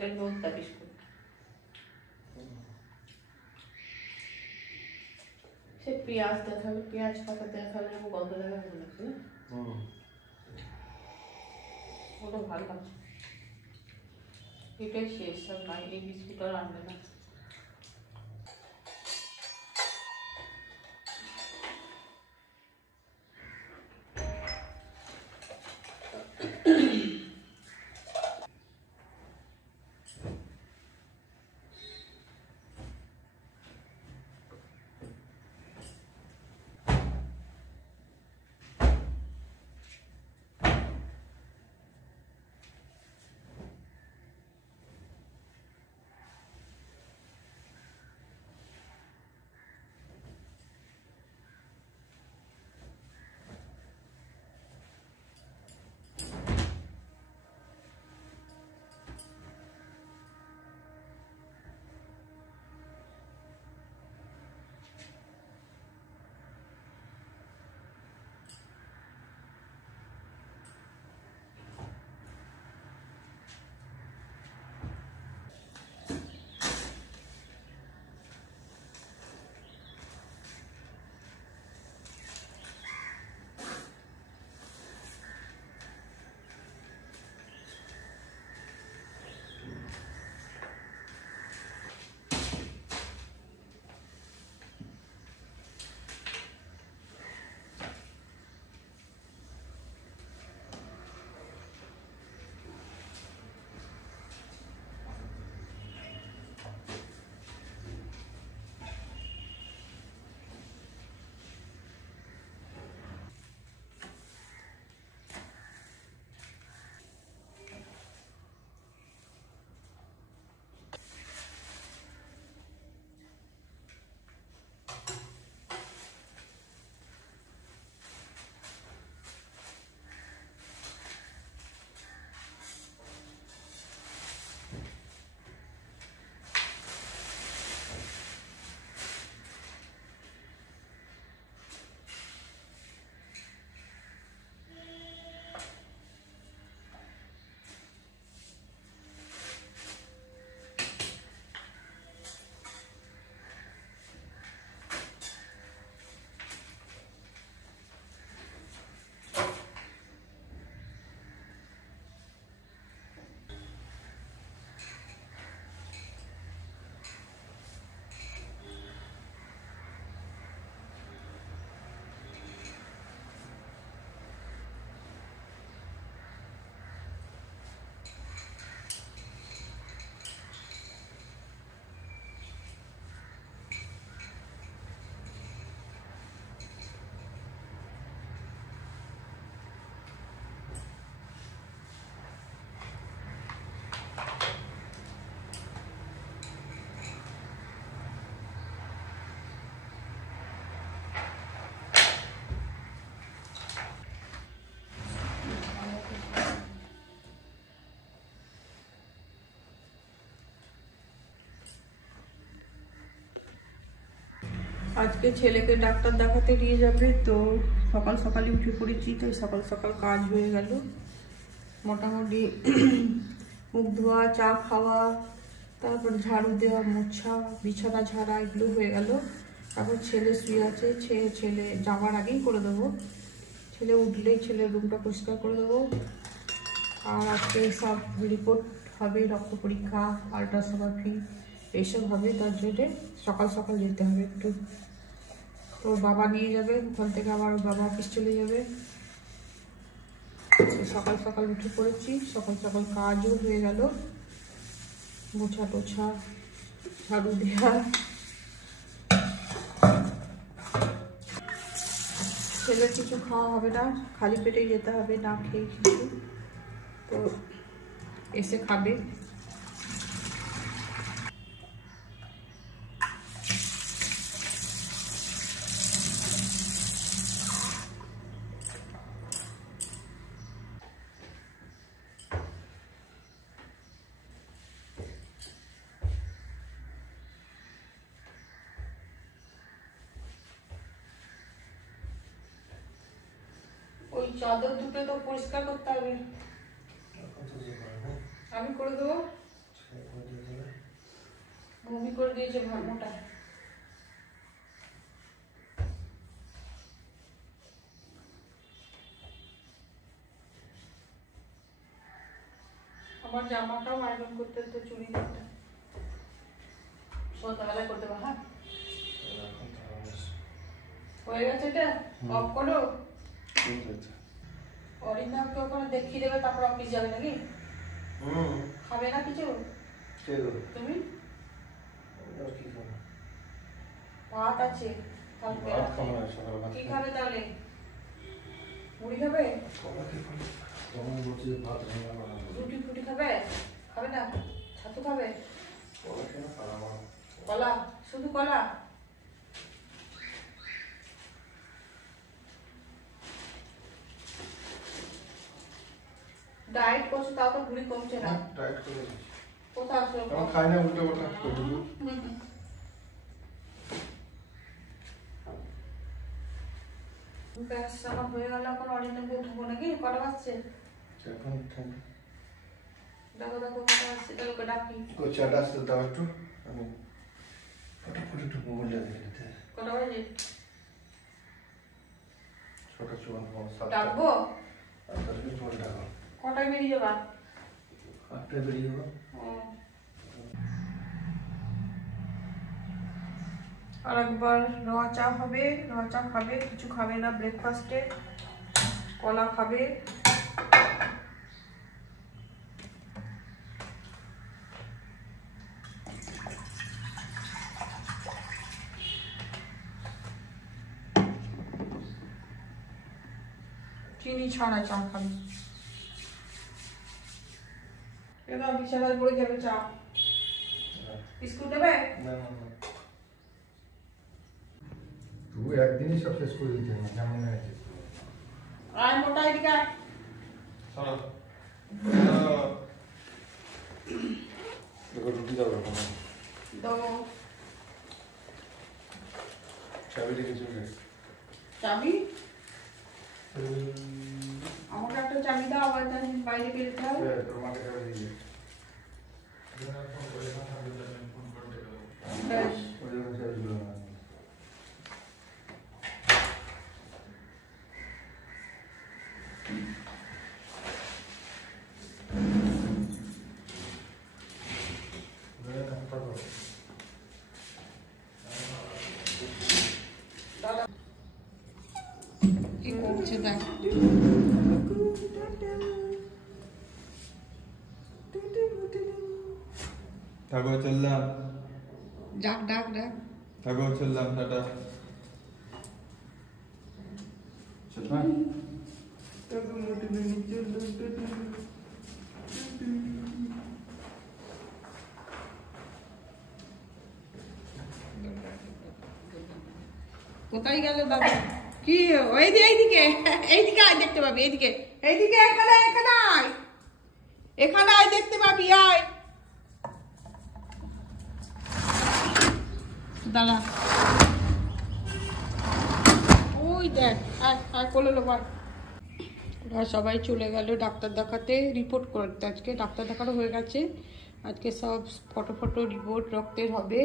ছেলের বলতা বিস্কুট সে পেঁয়াজ দেখাবে, পেঁয়াজ পাতা দেখাবে, গন্ধ দেখাবে মনে হচ্ছে না? ওটা ভালো লাগছে, এটাই শেষ, আর নাই এই বিস্কুট আর আনবে না। আজকে ছেলেকে ডাক্তার দেখাতে নিয়ে যাবে, তো সকাল সকালই উঠে পড়েছি, তো সকাল সকাল কাজ হয়ে গেল মোটামুটি। মুখ ধোয়া, চা খাওয়া, তারপর ঝাড়ু দেওয়া, মোছা, বিছানা ঝাড়া, এগুলো হয়ে গেল। তারপর ছেলে শুয়ে আছে, ছেলে যাওয়ার আগেই করে দেবো, ছেলে উঠলেই ছেলের রুমটা পরিষ্কার করে দেবো। আর আজকে সব রিপোর্ট হবে, রক্ত পরীক্ষা, আল্ট্রাসোনোগ্রাফি এইসব হবে, তার জন্যে সকাল সকাল যেতে হবে একটু। তো বাবা নিয়ে যাবে, ওখান থেকে আবার বাবা অফিস চলে যাবে। সকাল সকাল উঠে পড়েছি, সকাল সকাল কাজও হয়ে গেল, মোছা টোছা, ঝাড়ু দেওয়া। ছেলের কিছু খাওয়া হবে না, খালি পেটেই যেতে হবে, না খেয়ে কিছু। তো এসে খাবে। ওই চাদর দুটো তো পরিষ্কার করতে হবে, আমি করে দেবো। বমি করে দিয়েছে মোটা। আমার জামাটাও আয়রন করতে তো চুড়িদারটা সন্ধ্যাবেলায় করতে পারো। হ্যাঁ হয়ে গেছে, এটা অফ করো। অরিন্দমকে ওখানে দেখিয়ে দেবে, তারপর অফিস যাবে নাকি? খাবে না কিছু তুমি? ভাত আছে, কি খাবে তাহলে? মুড়ি খাবে, রুটি ফুটি খাবে? খাবে না, ছাতু খাবে? কলা, শুধু কলা? ডায়েট করছো তাও তো ভুঁড়ি কমছে না। ডায়েট করে কোথাও খাই না, উল্টো পাল্টা করে দিই। ব্যাস আমার হয়ে গেল। এখন অরিন্দমকে উঠাবো নাকি? কটা বাজছে? দেখো দেখো কটা বাজছে, তাহলে ওকে ডাকি। চাটা আসতে দাও একটু, আমি ফটাফট একটু মোবাইল দেখে। কটা বাজে? 6:54। ডাকবো? কটায় বেরিয়ে যাবা? 8টায় বেরিয়ে যাবো। আর একবার রোয়া চা হবে, রোয়া চা খাবে, কিছু খাবে না ব্রেকফাস্টে, কলা খাবে। চিনি ছাড়া চা খাবে। এবার বিছানায় পড়ে যাবে চা। বিস্কুট দেবে? না না না, তুই একদিনই সব শেষ করে দিতে না, কেমন হয়েছে? আর মোটা এদিকে চলো। দেখো রুটি দাও, এখন দাও। চাবি রেখেছি। চাবি? আমাকে একটা চাবি দাও, আবার বাইরে বেরোতে হবে। তোমাকে চাবি দিয়ে কি করছে দেখ। থাকো চললাম। ডাক ডাক ডাক। থাকো চললাম, টাটা। চললাম। কোথায় গেল দাদা? কি এইদিকে এইদিকে আয়, দেখতে পাবি। এইদিকে এইদিকে, এখানে এখানে আয়, এখানে আয়, দেখতে পাবি। আয় দাঁড়া, ওই দেখ। আর কোলে লোবার। ওরা সবাই চলে গেল ডাক্তার দেখাতে, রিপোর্ট করতে। আজকে ডাক্তার দেখানো হয়ে গেছে, আজকে সব ফটো রিপোর্ট রক্তের হবে।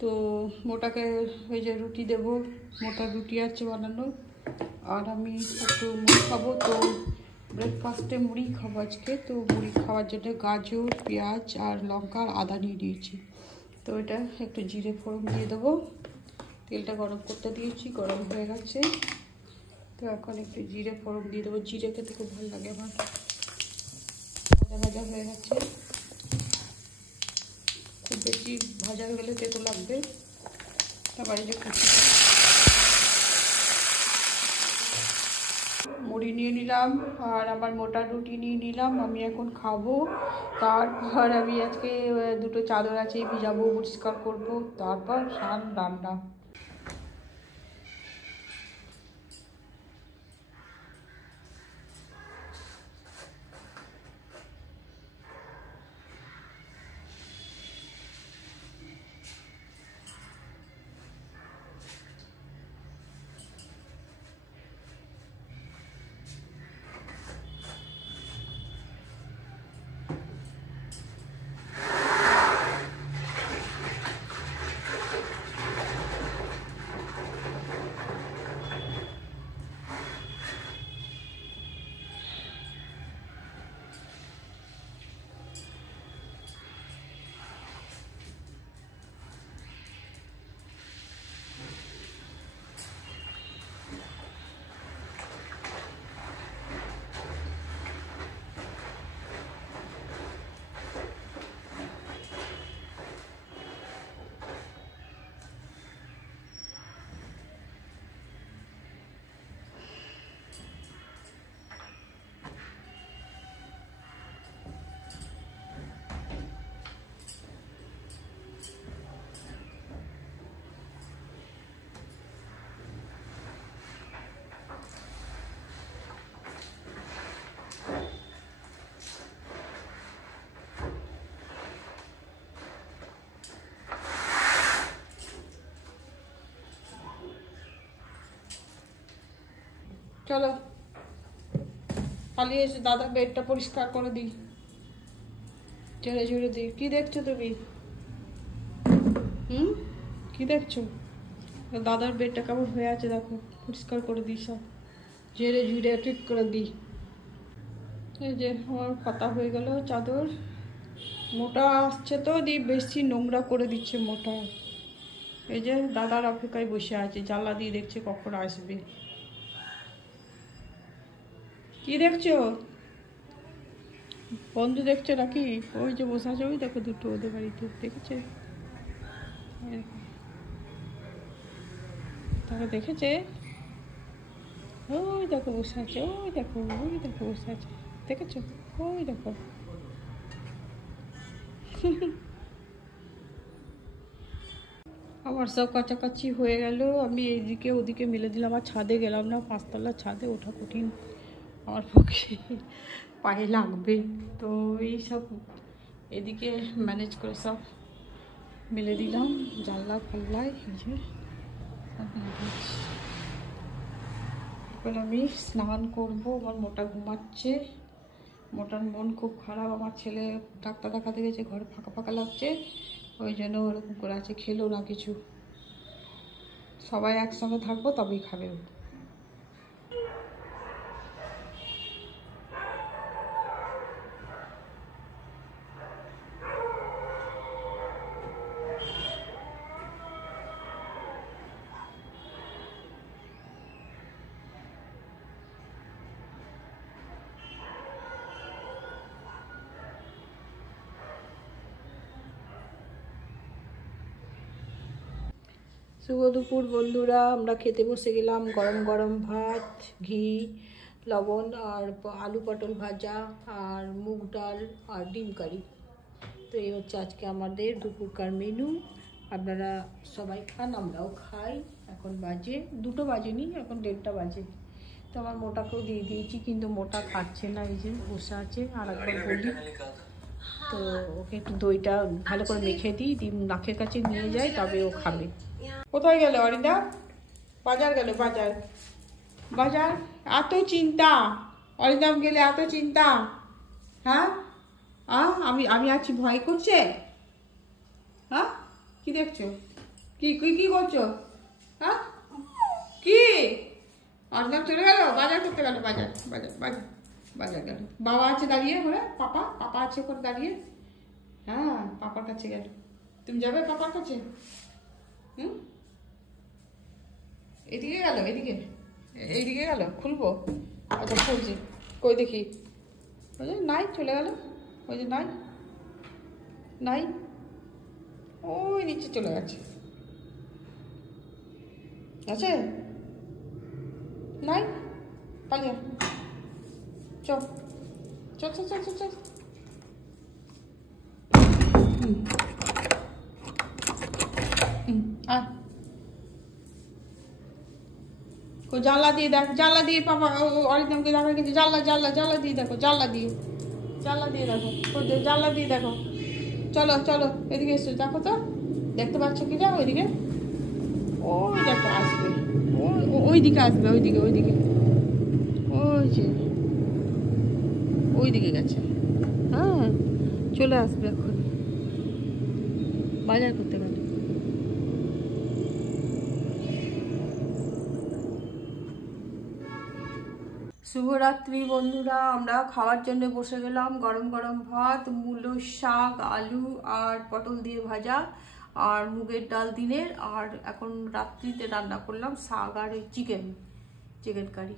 তো মোটাকে ওই যে রুটি দেবো, মোটা রুটি আছে বানানো, আর আমি একটু মুড়ি খাবো। তো ব্রেকফাস্টে মুড়ি খাবো আজকে। তো মুড়ি খাওয়ার জন্য গাজর, পেঁয়াজ আর লঙ্কা আর আদা নিয়ে দিয়েছি। তো এটা একটু জিরে ফোড়ন দিয়ে দেবো। তেলটা গরম করতে দিয়েছি, গরম হয়ে গেছে। তো এখন একটু জিরে ফোড়ন দিয়ে দেবো। জিরে খেতে খুব ভালো লাগে আমার। ভাজা ভাজা হয়ে গেছে, খুব বেশি ভাজা হয়ে গেলে তেতো লাগবে। তারপরে যে মুড়ি নিয়ে নিলাম আর আমার মোটা রুটি নিয়ে নিলাম। আমি এখন খাবো। তারপর আমি আজকে দুটো চাদর আছে, ভিজাবো, পরিষ্কার করবো, তারপর রান্না। চলো পালিয়ে এসে দাদার বেডটা পরিষ্কার করে দিই, ঝেড়ে ঝেড়ে দিই। কি দেখছো তুমি? কি দেখছো? দাদার বেডটা কেমন হয়ে আছে দেখো, পরিষ্কার করে দিই, সব ঝেড়ে ঝুড়ে ঠিক করে দিই। এই যে আমার পাতা হয়ে গেল চাদর, মোটা আসছে তো দিয়ে বেশি নোংরা করে দিচ্ছে মোটা। এই যে দাদার অপেক্ষায় বসে আছে, জানলা দিয়ে দেখছে কখন আসবে। কি দেখছো? বন্ধু দেখছো নাকি? ওই যে বসে আছে, ওই দেখো দুটো ওদের বাড়িতে, দেখেছে? তাকে দেখেছে? ওই দেখো বসে আছে, ওই দেখো, ওই দেখো বসে আছে, দেখেছো? ওই দেখো। আমার সব কাছাকাছি হয়ে গেল, আমি এইদিকে ওদিকে মিলে দিলাম। আর ছাদে গেলাম না, 5তলার ছাদে ওঠা কঠিন আমার পক্ষে, পায়ে লাগবে। তো এই সব এদিকে ম্যানেজ করে সব মিলে দিলাম জানলা ফাল্লায়। এই যে এখন আমি স্নান করব। আমার মোটা ঘুমাচ্ছে, মোটার মন খুব খারাপ। আমার ছেলে ডাক্তার দেখাতে গেছে, ঘরে ফাঁকা ফাঁকা লাগছে, ওই জন্য ওরকম করে আছে, খেলো না কিছু। সবাই একসঙ্গে থাকবো তবেই খাবে। শুভ দুপুর বন্ধুরা, আমরা খেতে বসে গেলাম। গরম গরম ভাত, ঘি, লবণ আর আলু পটল ভাজা আর মুগ ডাল আর ডিম কারি। তো এই হচ্ছে আজকে আমাদের দুপুরকার মেনু। আপনারা সবাই খান, আমরাও খাই। এখন বাজে 2টো বাজেনি, এখন 1:30টা বাজে। তো আমার মোটাকেও দিয়ে দিয়েছি, কিন্তু মোটা খাচ্ছে না, এই যে বসে আছে। আর একবার বলি তো ওকে একটু দইটা ভালো করে মেখে দিই, ডিম নাকের কাছে নিয়ে যাই, তবে ও খাবে। কোথায় গেল অরিন্দা? বাজার গেল, বাজার বাজার। এত চিন্তা অরিন্দাম গেলে, এত চিন্তা? হ্যাঁ আমি আমি আছি, ভয় করছে? হ্যাঁ কি দেখছো? কি কি করছো? হ্যাঁ কি? অরিন্দাম চলে গেল, বাজার করতে গেল, বাজার বাজার বাজার বাজার গেল। বাবা আছে দাঁড়িয়ে, ঘরে পাপা আছে ওখানে দাঁড়িয়ে। হ্যাঁ পাপার কাছে গেল। তুমি যাবে পাপার কাছে? এদিকে গেল, এদিকে এইদিকে গেল, খুলবো? আচ্ছা খুলছি, কই দেখি। ওই যে নাই, চলে গেল। ওই যে নাই নাই, ওই নিচে চলে গেছে। আছে নাই, পালিয়ে চল চল চল চল চল চল। আয়, জানলা দিয়ে দেখ, জানলা দিয়ে পাপা অরিন্দমকে দেখা কিন্তু, জানলা জানলা জানলা দিয়ে দেখো, জানলা দিয়ে দেখো, জানলা দিয়ে দেখো। চলো চলো এদিকে এসো, দেখো তো দেখতে পাচ্ছ কি? যাও ওইদিকে, ওই দেখো আসবে, ওই দিকে আসবে, ওইদিকে ওইদিকে, ওই যে ওইদিকে গেছে। হ্যাঁ চলে আসবে এখন, বাজার করতে গেলে। শুভরাত্রি বন্ধুরা, আমরা খাওয়ার জন্য বসে গেলাম। গরম গরম ভাত, মূলো শাক, আলু আর পটল দিয়ে ভাজা, আর মুগের ডাল দিনের। আর এখন রাত্রিতে রান্না করলাম শাক আর চিকেন কারি।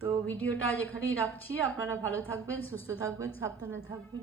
তো ভিডিওটা আজ এখানেই রাখছি। আপনারা ভালো থাকবেন, সুস্থ থাকবেন, সাবধানে থাকবেন।